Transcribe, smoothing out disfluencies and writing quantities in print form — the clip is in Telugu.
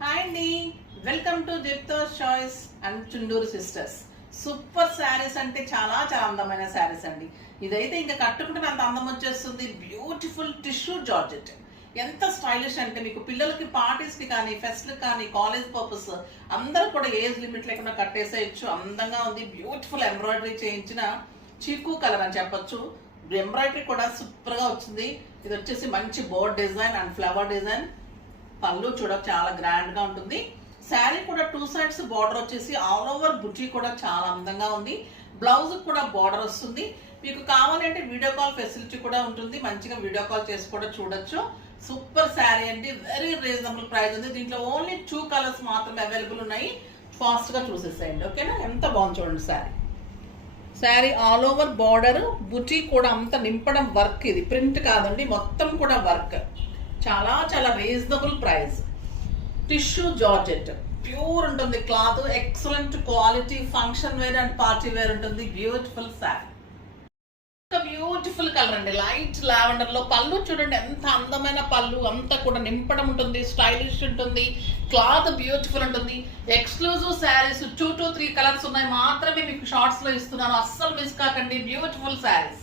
హాయ్ అండి, welcome to Diptos choice and Chunduru sisters. Super saris అంటే చాలా చాలా అందమైన శారీస్ అండి. ఇదైతే ఇంకా కట్టుకుంటే అంత అందం వచ్చేస్తుంది. బ్యూటిఫుల్ టిష్యూ జార్జెట్, ఎంత స్టైలిష్ అంటే మీకు పిల్లలకి పార్టీస్ కి కానీ ఫెస్ట్ కానీ కాలేజ్ పర్పస్ అందరూ కూడా ఏజ్ లిమిట్ లేకుండా కట్టేసేయచ్చు. అందంగా ఉంది. బ్యూటిఫుల్ ఎంబ్రాయిడరీ చేయించిన చీకు కలర్ అని చెప్పొచ్చు. ఎంబ్రాయిడరీ కూడా సూపర్ గా వచ్చింది. ఇది వచ్చేసి మంచి board design and flower design. పళ్ళు చూడ చాలా గ్రాండ్ గా ఉంటుంది. శారీ కూడా 2 సైడ్స్ బార్డర్ వచ్చేసి ఆల్ ఓవర్ బుటీ కూడా చాలా అందంగా ఉంది. బ్లౌజ్ కూడా బార్డర్ వస్తుంది. మీకు కావాలంటే వీడియో కాల్ ఫెసిలిటీ కూడా ఉంటుంది. మంచిగా వీడియో కాల్ చేసి కూడా చూడొచ్చు. సూపర్ శారీ అండి. వెరీ రీజనబుల్ ప్రైస్ ఉంది. దీంట్లో ఓన్లీ 2 కలర్స్ మాత్రమే అవైలబుల్ ఉన్నాయి. ఫాస్ట్ గా చూసేసేయండి, ఓకేనా? ఎంత బాగుంది చూడండి sari. Sari all over border, బుటీ కూడా అంత నింపడం వర్క్. ఇది ప్రింట్ కాదండి, మొత్తం కూడా వర్క్. చాలా చాలా reasonable price. Tissue georgette pure ఉంటుంది cloth. Excellent quality. Function wear and party wear ఉంటుంది. బ్యూటిఫుల్ శారీ. బ్యూటిఫుల్ కలర్ అండి, లైట్ లావెండర్ లో. పళ్ళు చూడండి ఎంత అందమైన పళ్ళు. అంతా కూడా నింపడం ఉంటుంది. స్టైలిష్ ఉంటుంది. క్లాత్ బ్యూటిఫుల్ ఉంటుంది. ఎక్స్క్లూజివ్ శారీస్ 2 to 3 కలర్స్ ఉన్నాయి మాత్రమే మీకు షార్ట్స్ లో ఇస్తున్నాను. అస్సలు మిస్ కాకండి. బ్యూటిఫుల్ శారీస్.